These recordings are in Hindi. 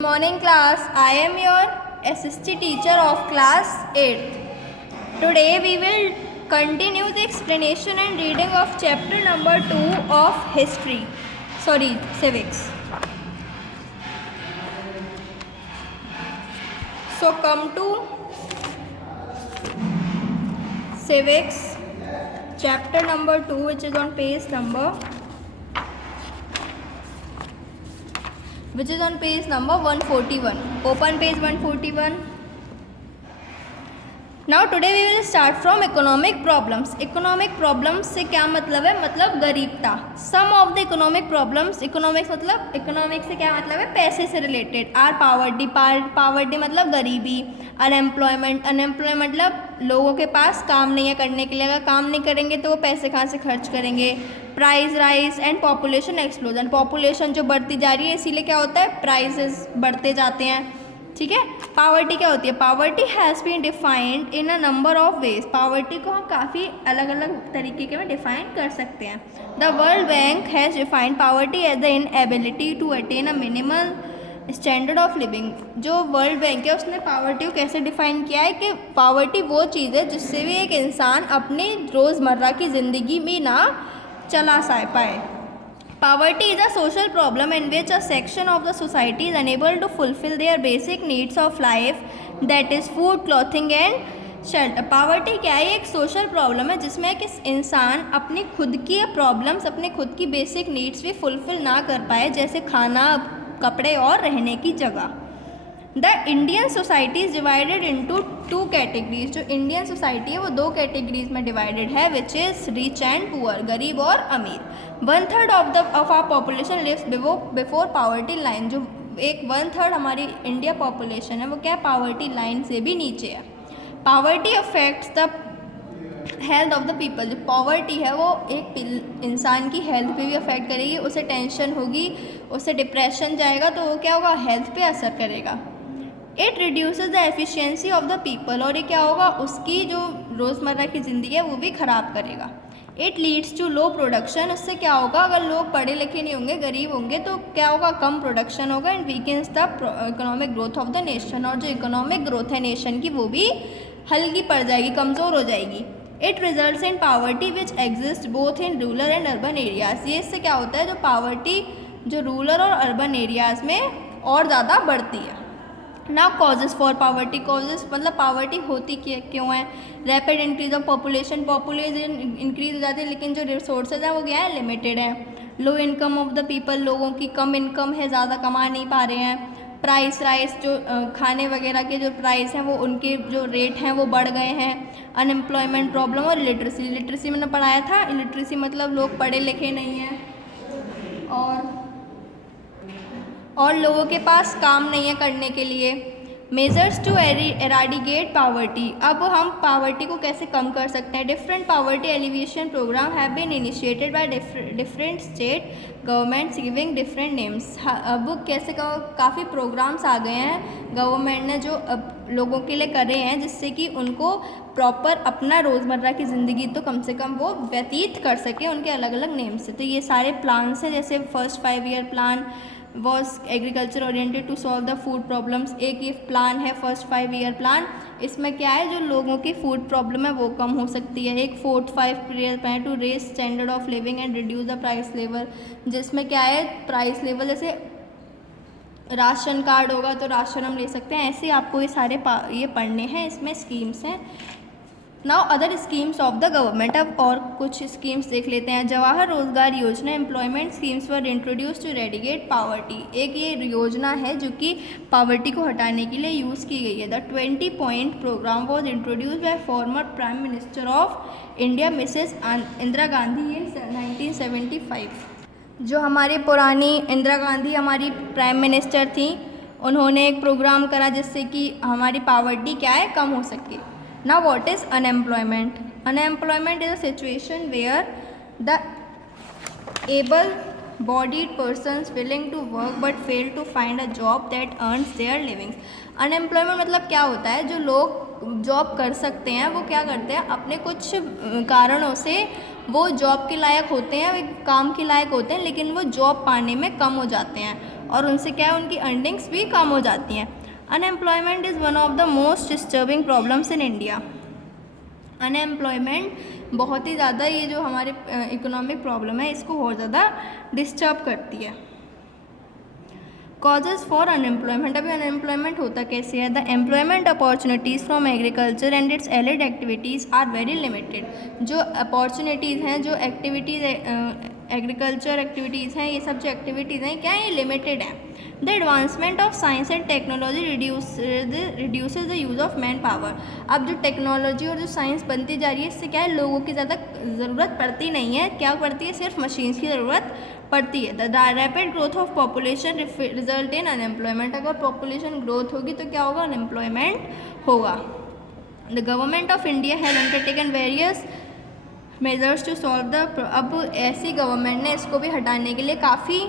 Morning class, I am your SST teacher of class 8th. Today we will continue the explanation and reading of chapter number 2 of civics. So come to civics chapter number 2, which is on page number 141. Open page 141. Now today we will start from economic problems. Economic problems से क्या मतलब है? मतलब गरीबता. Some of the economic problems, economics से क्या मतलब है? पैसे से related. Are poverty मतलब गरीबी. Unemployment मतलब लोगों के पास काम नहीं है करने के लिए. अगर काम नहीं करेंगे तो वो पैसे कहाँ से खर्च करेंगे. Price rise and population explosion. Population जो बढ़ती जा रही है इसीलिए क्या होता है? प्राइसेस बढ़ते जाते हैं. ठीक है. पावर्टी क्या होती है? Poverty has been defined in a number of ways. Poverty को हम काफ़ी अलग अलग तरीके के में डिफाइन कर सकते हैं. The world bank has defined poverty as the inability to attain a minimal standard of living. जो वर्ल्ड बैंक है उसने पावर्टी को कैसे डिफाइन किया है कि पावर्टी वो चीज़ है जिससे भी एक इंसान अपनी रोज़मर्रा की ज़िंदगी में ना चला पाए. Poverty is a social problem in which a section of the society is unable to fulfill their basic needs of life, that is food, clothing and shelter. Poverty क्या है? एक social problem है जिसमें कि इंसान अपनी खुद की प्रॉब्लम्स, अपने खुद की बेसिक नीड्स भी फुलफिल ना कर पाए, जैसे खाना, कपड़े और रहने की जगह. The Indian society is divided into 2 categories. जो इंडियन सोसाइटी है वो 2 कैटेगरीज में डिवाइडेड है, which is rich and poor, गरीब और अमीर. 1/3 of our population lives before poverty line. जो 1/3 हमारी इंडिया पॉपुलेशन है वो क्या है? पावर्टी लाइन से भी नीचे है. Poverty affects the health of the people. जो पॉवर्टी है वो एक इंसान की हेल्थ पे भी अफेक्ट करेगी. उसे टेंशन होगी, उसे डिप्रेशन जाएगा तो वो क्या होगा? हेल्थ पे असर करेगा. It reduces the efficiency of the people. और ये क्या होगा? उसकी जो रोज़मर्रा की ज़िंदगी है वो भी ख़राब करेगा. It leads to low production. उससे क्या होगा? अगर लोग पढ़े लिखे नहीं होंगे, गरीब होंगे तो क्या होगा? कम प्रोडक्शन होगा. And weakens the economic growth of the nation. और जो इकोनॉमिक ग्रोथ है नेशन की वो भी हल्की पड़ जाएगी, कमज़ोर हो जाएगी. It results in poverty which exist both in rural and urban areas. ये इससे क्या होता है? जो पावर्टी जो रूरल और अर्बन एरियाज़ में और ज़्यादा बढ़ती है. Now causes for poverty. Causes मतलब पावर्टी होती क्यों है? Rapid increase of population. Population increase हो जाती है लेकिन जो रिसोर्सेज हैं वो क्या है? लिमिटेड है. Low income of the people. लोगों की कम इनकम है, ज़्यादा कमा नहीं पा रहे हैं. Price rise. जो खाने वगैरह के जो प्राइस हैं वो उनके जो रेट हैं वो बढ़ गए हैं. Unemployment problem. और लिटरेसी मैंने पढ़ाया था. लिटरेसी मतलब लोग पढ़े लिखे नहीं हैं और लोगों के पास काम नहीं है करने के लिए. Measures to eradicate poverty. अब हम पावर्टी को कैसे कम कर सकते हैं? Different poverty alleviation program have been initiated by different state governments giving different names. अब कैसे काफ़ी प्रोग्राम्स आ गए हैं गवर्नमेंट ने जो अब लोगों के लिए कर रहे हैं जिससे कि उनको प्रॉपर अपना रोज़मर्रा की ज़िंदगी तो कम से कम वो व्यतीत कर सके उनके अलग अलग नेम से. तो ये सारे प्लान्स हैं, जैसे first 5 year plan was agriculture oriented to solve the food problems. एक ये प्लान है फर्स्ट 5 ईयर प्लान. इसमें क्या है? जो लोगों की फूड प्रॉब्लम है वो कम हो सकती है. एक 4th 5 year plan to raise standard of living and reduce the price level. जिसमें क्या है? प्राइस लेवल, जैसे राशन कार्ड होगा तो राशन हम ले सकते हैं. ऐसे ही आपको ये सारे ये पढ़ने हैं. इसमें स्कीम्स हैं. Now other schemes of the government. अब और कुछ स्कीम्स देख लेते हैं. Jawahar Rozgar Yojana. Employment schemes were introduced to radicate poverty. एक ये योजना है जो कि पावर्टी को हटाने के लिए यूज़ की गई है. The 20 point program was introduce by former prime minister of India Mrs Indira Gandhi in 1975. जो हमारे पुरानी इंदिरा गांधी हमारी प्राइम मिनिस्टर थी, उन्होंने एक प्रोग्राम करा जिससे कि हमारी पावर्टी क्या है? कम हो सके. Now what is unemployment? Unemployment is a situation where the able-bodied persons willing to work but fail to find a job that earns their livings. Unemployment मतलब क्या होता है? जो लोग जॉब कर सकते हैं वो क्या करते हैं? अपने कुछ कारणों से वो जॉब के लायक होते हैं, काम के लायक होते हैं, लेकिन वो जॉब पाने में कम हो जाते हैं. और उनसे क्या है, उनकी अर्निंग्स भी कम हो जाती हैं। Unemployment is one of the most disturbing problems in India. Unemployment बहुत ही ज़्यादा, ये जो हमारे इकोनॉमिक प्रॉब्लम है इसको बहुत ज़्यादा डिस्टर्ब करती है। कॉजेज़ फॉर अनएम्प्लॉयमेंट, अभी अनएम्प्लॉयमेंट होता कैसे है? The employment opportunities from agriculture and its allied activities are very limited. जो अपॉर्चुनिटीज़ हैं, जो एक्टिविटीज़ एग्रीकल्चर एक्टिविटीज़ हैं, ये सब जो एक्टिविटीज़ हैं क्या है, ये लिमिटेड है। The advancement of science and technology reduces the use of man power. अब जो टेक्नोलॉजी और जो साइंस बनती जा रही है, इससे क्या है, लोगों की ज़्यादा ज़रूरत पड़ती नहीं है। क्या पड़ती है? सिर्फ मशीन्स की ज़रूरत पड़ती है। The rapid growth of population result in unemployment. अगर पॉपुलेशन ग्रोथ होगी तो क्या होगा? अनएम्प्लॉयमेंट होगा। The government of India has undertaken various measures to solve the. अब ऐसी गवर्नमेंट ने इसको भी हटाने के लिए काफ़ी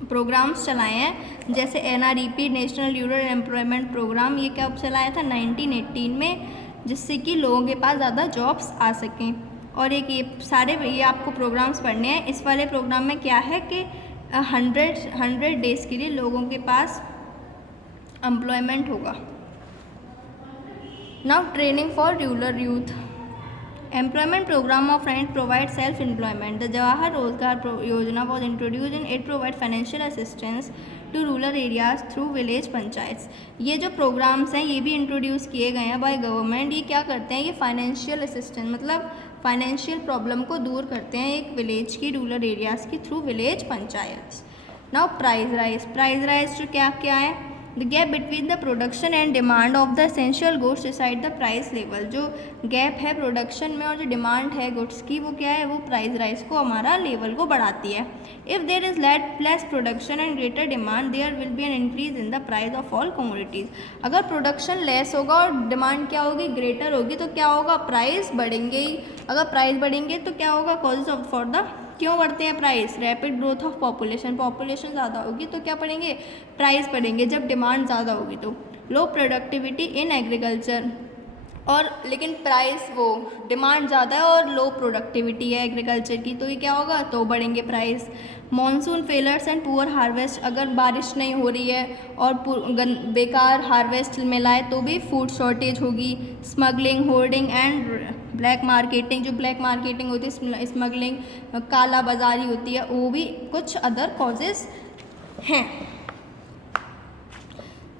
प्रोग्राम्स चलाए हैं, जैसे NREP national rural employment program. ये कब चलाया था? 1918 में, जिससे कि लोगों के पास ज़्यादा जॉब्स आ सकें। और एक ये आपको प्रोग्राम्स पढ़ने हैं। इस वाले प्रोग्राम में क्या है कि 100 डेज़ के लिए लोगों के पास एम्प्लॉयमेंट होगा। Now training for rural youth. Employment program of Friends provides self-employment. The Jawahar Rozgar Yojana was introduced and it provides financial assistance to rural areas through village panchayats. ये जो प्रोग्राम्स हैं ये भी इंट्रोड्यूस किए गए हैं बाय गवर्नमेंट। ये क्या करते हैं? ये फाइनेंशियल असिस्टेंस, मतलब फाइनेंशियल प्रॉब्लम को दूर करते हैं एक विलेज की, रूरल एरियाज़ की, through village panchayats. Now price rise जो क्या है? The gap between the production and demand of the essential goods decide the price level. जो गैप है प्रोडक्शन में और जो डिमांड है गुड्स की, वो क्या है? वो प्राइस राइज को, हमारा लेवल को बढ़ाती है। If there is less production and greater demand, there will be an increase in the price of all commodities. अगर प्रोडक्शन लेस होगा और डिमांड क्या होगी? ग्रेटर होगी, तो क्या होगा? प्राइस बढ़ेंगे ही। अगर प्राइस बढ़ेंगे तो क्या होगा? कॉजेज ऑफ फॉर द, क्यों बढ़ते हैं price? Rapid growth of population ज़्यादा होगी तो क्या पढ़ेंगे? प्राइस बढ़ेंगे। जब डिमांड ज़्यादा होगी तो लो प्रोडक्टिविटी इन एग्रीकल्चर, और लेकिन प्राइस, वो डिमांड ज़्यादा है और लो प्रोडक्टिविटी है एग्रीकल्चर की, तो ये क्या होगा? तो बढ़ेंगे price. Monsoon failures and poor harvest, अगर बारिश नहीं हो रही है और बेकार हार्वेस्ट मिला है तो भी फूड शॉर्टेज होगी। Smuggling, hoarding and black marketing, जो ब्लैक मार्केटिंग होती है, स्मगलिंग, काला बाजारी होती है, वो भी कुछ अदर कॉजेज़ हैं।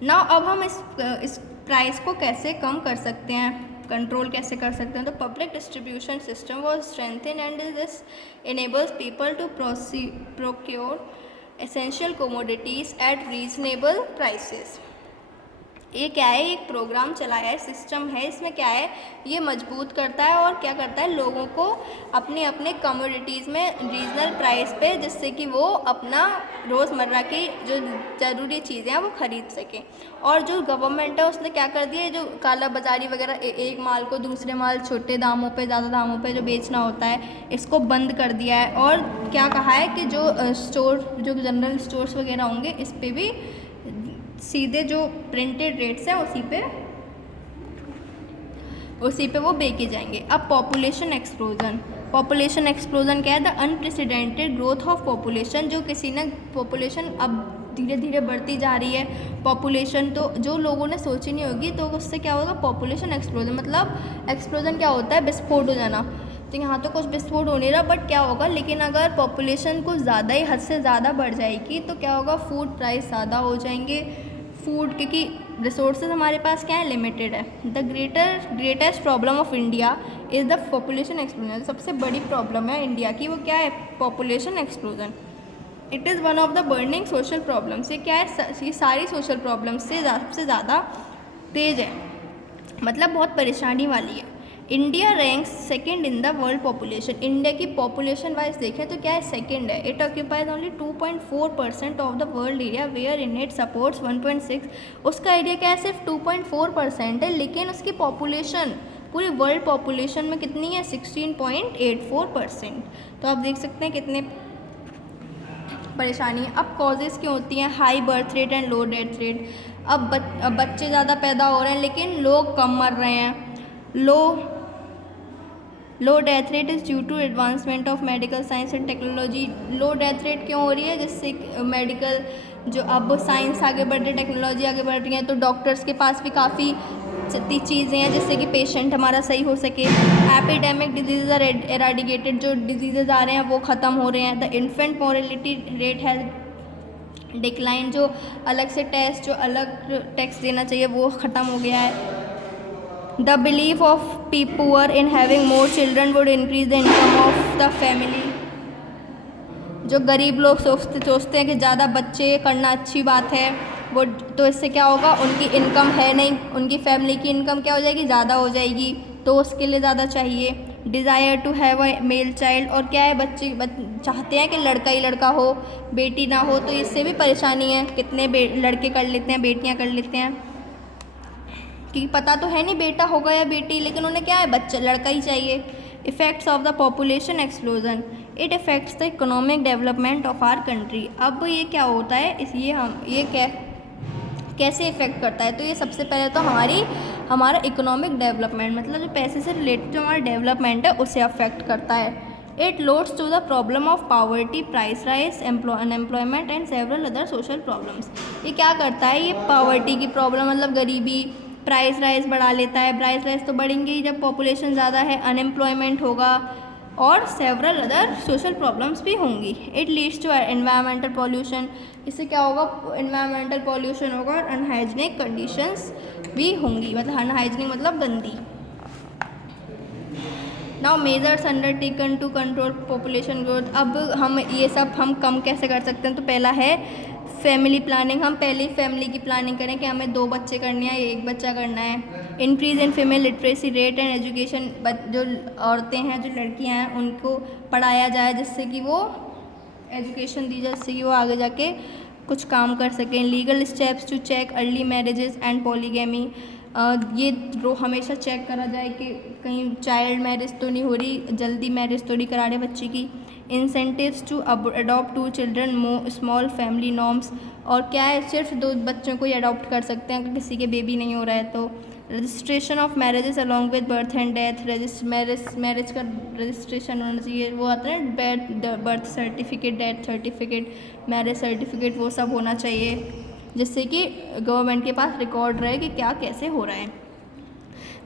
नाउ अब हम इस प्राइस को कैसे कम कर सकते हैं, कंट्रोल कैसे कर सकते हैं? तो public distribution system was strengthen and this enables people to procure essential commodities at reasonable prices। ये क्या है? एक प्रोग्राम चलाया है, सिस्टम है, इसमें क्या है? ये मजबूत करता है और क्या करता है? लोगों को अपने अपने कमोडिटीज़ में रीजनल प्राइस पे, जिससे कि वो अपना रोज़मर्रा की जो ज़रूरी चीज़ें हैं वो ख़रीद सकें। और जो गवर्नमेंट है उसने क्या कर दिया है? जो काला बाजारी वगैरह, एक माल को दूसरे माल छोटे दामों पे, ज़्यादा दामों पे जो बेचना होता है, इसको बंद कर दिया है। और क्या कहा है कि जो जो जनरल स्टोर्स वगैरह होंगे, इस पर भी सीधे जो प्रिंटेड रेट्स हैं उसी पे वो बेचे जाएंगे। अब पॉपुलेशन एक्सप्लोजन क्या है? The unprecedented growth of population. जो किसी ने पॉपुलेशन अब धीरे धीरे बढ़ती जा रही है पॉपुलेशन, तो जो लोगों ने सोची नहीं होगी, तो उससे क्या होगा? Population explosion. मतलब एक्सप्लोजन क्या होता है? विस्फोट हो जाना। तो यहाँ तो कुछ विस्फोट हो नहीं रहा, बट क्या होगा? लेकिन अगर पॉपुलेशन कुछ ज़्यादा ही, हद से ज़्यादा बढ़ जाएगी, तो क्या होगा? फूड प्राइस ज़्यादा हो जाएंगे। फूड, क्योंकि रिसोर्सेज हमारे पास क्या है? लिमिटेड है। The greatest problem of India is the population explosion. सबसे बड़ी प्रॉब्लम है इंडिया की, वो क्या है? Population explosion. It is one of the burning social problems. ये क्या है? ये सारी सोशल प्रॉब्लम्स से सबसे ज़्यादा तेज है, मतलब बहुत परेशानी वाली है। India ranks second in the world population. India की पॉपुलेशन वाइज देखें तो क्या है? सेकेंड है। It occupies only 2.4% of the world area, where in it supports 1.6। उसका एरिया क्या है? सिर्फ 2.4% है, लेकिन उसकी पॉपुलेशन पूरी वर्ल्ड पॉपुलेशन में कितनी है? 16.84%। तो आप देख सकते हैं कितने परेशानी है। अब कॉजेज़ क्यों होती हैं? High birth rate and low death rate. अब बच्चे ज़्यादा पैदा हो रहे हैं लेकिन लोग कम मर रहे हैं। Low low death rate is due to advancement of medical science and technology. Low death rate क्यों हो रही है? जिससे मेडिकल जो अब साइंस आगे बढ़ रही है, टेक्नोलॉजी आगे बढ़ रही है, तो डॉक्टर्स के पास भी काफ़ी चीज़ें हैं जिससे कि पेशेंट हमारा सही हो सके। एपिडेमिक डिजीज़ आर एराडिकेटेड, जो डिजीज़ आ रहे हैं वो ख़त्म हो रहे हैं। The infant morality rate has decline, जो अलग से टेस्ट, जो अलग टैक्स देना चाहिए वो ख़त्म हो गया है। The belief of poor in having more children would increase the income of the family. जो गरीब लोग सोचते हैं कि ज़्यादा बच्चे करना अच्छी बात है, वो तो इससे क्या होगा, उनकी इनकम है नहीं, उनकी फैमिली की इनकम क्या हो जाएगी, ज़्यादा हो जाएगी, तो उसके लिए ज़्यादा चाहिए। Desire to have a male child, और क्या है, बच्चे चाहते हैं कि लड़का ही लड़का हो, बेटी ना हो, तो इससे भी परेशानी है। कितने लड़के कर लेते हैं, बेटियां कर लेते हैं, कि पता तो है नहीं बेटा होगा या बेटी, लेकिन उन्हें क्या है, बच्चा लड़का ही चाहिए। Effects of the population explosion, it effects the economic development of our country. अब ये क्या होता है, ये कैसे इफ़ेक्ट करता है? तो ये सबसे पहले तो हमारा इकोनॉमिक डेवलपमेंट, मतलब जो पैसे से रिलेटेड जो हमारा डेवलपमेंट है उसे अफेक्ट करता है। It loads to the problem of poverty, price rise, unemployment and several other social problems. ये क्या करता है, ये पावर्टी की प्रॉब्लम, मतलब गरीबी, प्राइस राइज बढ़ा लेता है। प्राइस राइज तो बढ़ेंगे ही जब पॉपुलेशन ज़्यादा है, अनएम्प्लॉयमेंट होगा और सेवरल अदर सोशल प्रॉब्लम्स भी होंगी। It leads to environmental pollution, इससे क्या होगा, एनवायरमेंटल पॉल्यूशन होगा और अनहाइजीनिक कंडीशंस भी होंगी, मतलब अनहाइजीनिक मतलब गंदी। Now measures undertaken to control population growth. अब हम ये सब हम कम कैसे कर सकते हैं? तो पहला है फैमिली प्लानिंग। हम पहले ही फैमिली की प्लानिंग करें कि हमें 2 बच्चे करने हैं, 1 बच्चा करना है। Increase in female literacy rate and education, जो औरतें हैं, जो लड़कियां हैं, उनको पढ़ाया जाए जिससे कि वो एजुकेशन दी जाए, जिससे कि वो आगे जाके कुछ काम कर सकें। Legal steps to check early marriages and polygamy, ये हमेशा चेक करा जाए कि कहीं चाइल्ड मैरिज तो नहीं हो रही, जल्दी मैरिज तो नहीं करा रहे बच्चे की। Incentives to adopt 2 children, small family norms, और क्या है, सिर्फ 2 बच्चों को ही अडॉप्ट कर सकते हैं अगर किसी के बेबी नहीं हो रहा है तो। Registration of marriages along with birth and death, marriage का रजिस्ट्रेशन होना चाहिए, वो आता है birth certificate, death certificate, marriage certificate, वो सब होना चाहिए जिससे कि गवर्नमेंट के पास रिकॉर्ड रहे कि क्या कैसे हो रहा है।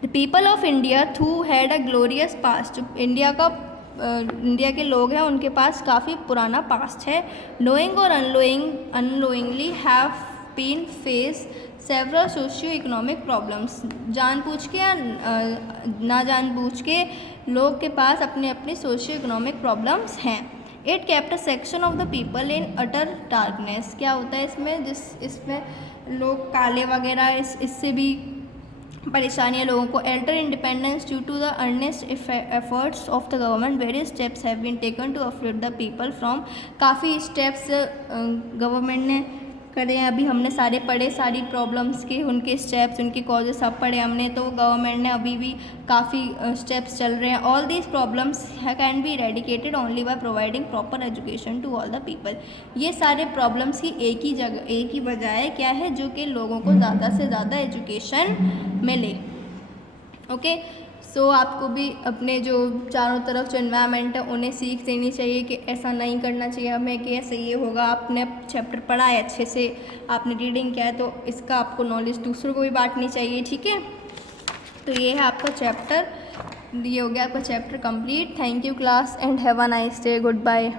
द पीपल ऑफ इंडिया थू हैड अ ग्लोरियस पास्ट, जो इंडिया के लोग हैं उनके पास काफ़ी पुराना पास्ट है। नोइंग और unknowingly have been face several socio economic problems, जानबूझ के या ना जानबूझ के लोग के पास अपने अपने सोशियो इकोनॉमिक प्रॉब्लम्स हैं। It kept a section of the people in utter darkness, क्या होता है इसमें, इसमें लोग काले वगैरह, इससे भी परेशानियाँ लोगों को। After independence due to the earnest efforts of the government, various steps have been taken to uplift the people from, काफ़ी स्टेप्स गवर्नमेंट ने करे हैं, अभी हमने सारे पढ़े, सारी प्रॉब्लम्स के उनके स्टेप्स, उनके कॉजेज सब पढ़े हमने, तो गवर्नमेंट ने अभी भी काफ़ी स्टेप्स चल रहे हैं। All these problems can be eradicated only by providing proper education to all the people. ये सारे प्रॉब्लम्स की एक ही वजह है, क्या है, जो कि लोगों को ज़्यादा से ज़्यादा एजुकेशन मिले। ओके, सो आपको भी अपने जो चारों तरफ जो एनवायरनमेंट है उन्हें सीख देनी चाहिए कि ऐसा नहीं करना चाहिए हमें, कि ऐसे ये होगा। आपने चैप्टर पढ़ा है अच्छे से, आपने रीडिंग किया है, तो इसका आपको नॉलेज दूसरों को भी बांटनी चाहिए, ठीक है। तो ये है आपका चैप्टर, ये हो गया आपका chapter complete. Thank you class and have a nice day, good bye.